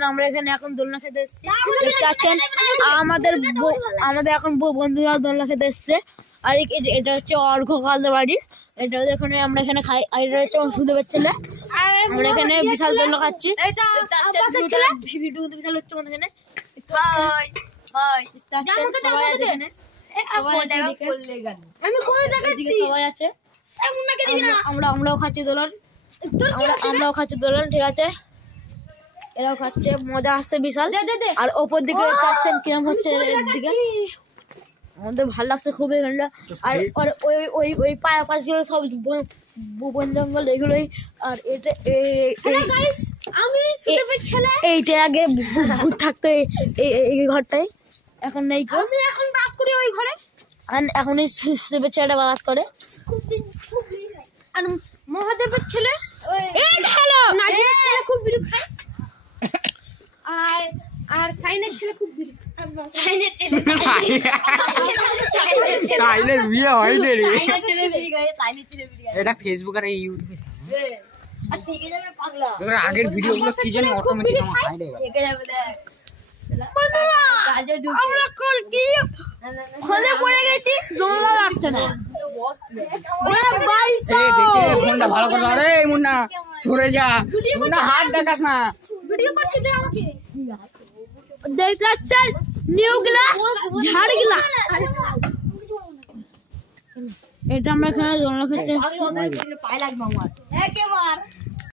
আমরা এখানে এখন দোলনা খেতে এসেছি। আমাদের এখন বন্ধুরা দোলনা খেতে এসছে। আর এটা হচ্ছে অর্ঘ্যকালদের বাড়ি। এটা এখানে আমরা এখানে খাই। আর এটা হচ্ছে সুদেবের ছেলে। আমরা এখানে বিশাল দোলনা খাচ্ছি। ভিডিও বিশাল হচ্ছে এখানে সবাই আছে। আমরাও খাচ্ছি দোলন, ঠিক আছে। এরাও খাচ্ছে, মজা আসছে বিশাল। আর ওপর দিকে খাচ্ছেন কিরম হচ্ছে দিকে, আমাদের ভালো লাগছে খুবই। আর ওই পাশগুলো সব বন জঙ্গল এগুলোই। আর এটা এইটা আগে ভূত থাকতো এই ঘরটাই, এখন নেই। এখন বাস করি ওই ঘরে, এখন এই সুদেবের ছেলেটা বাস করে। আর মহাদেবের ছেলে খুব বিড়ি খায়। আর সাইনের ছেলে খুব বিড়ি খায়। বিয়ে হয়নি রে, এটা ফেসবুক আর ইউটিউবে আগের ভিডিওগুলো কি জানি অটোমেটিক আমার হাইড হয়ে গেল। ফোনটা ভালো করে ধরে মুন্না, সরে যা মুন্না, হাত দেখাস না। ভিডিও করছি তো আমাকে দেখতে চল নিউ গ্লাস ঝাড় গ্লাস। এটা আমরা এখানে দোলনা খেতে